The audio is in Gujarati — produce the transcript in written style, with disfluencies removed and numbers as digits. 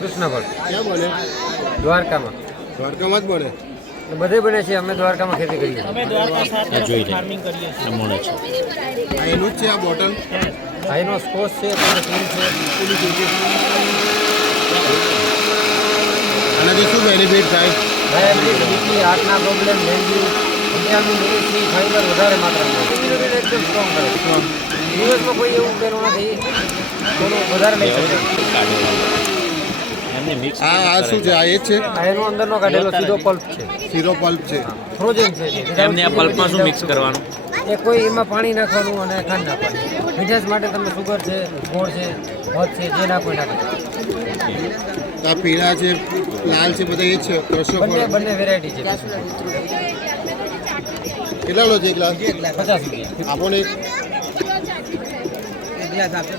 કૃષ્ણફળ ક્યાં બને? દ્વારકામાં. દ્વારકામાં જ બને. બધે બને છે. અમે દ્વારકામાં ખેતી કરીએ. અમે દ્વારકા સાથે ફાર્મિંગ કરીએ છીએ. આ એનું જ છે આ બોટલ? ભાઈનો સ્કોચ છે, ટીમ છે. આનાથી શું બેનિફિટ થાય? ડાયાબિટીસ, બીપી, હાર્ટના problem, dengue, vitamin C, fibre વધારે માત્રામાં ઇમ્યુનિટી એકદમ સ્ટ્રોંગ કરે. દિવસમાં કોઈ એવું પેલું નથી થોડું વધારે લઈ શકે. આ શું છે? આ એ જ છે? આ એનો અંદરનો કાઢેલો સીધો પલ્પ છે. સીરો પલ્પ છે. ફ્રોઝન છે. એમને આ પલ્પમાં શું મિક્સ કરવાનું? એ કોઈ એમાં પાણી નાખવાનું અને ખાંડ નાખવાની. મીઠાશ માટે તમે સુગર છે, ગોળ છે, મધ છે, જે નાખો નાખો. આ પીળા છે, લાલ છે, બધા એ જ છે. કૃષ્ણફળ બંને વેરાયટી છે. કેટલા લો છે એક ગ્લાસ? 50 રૂપિયા. આપો ને. એક ગ્લાસ આપો.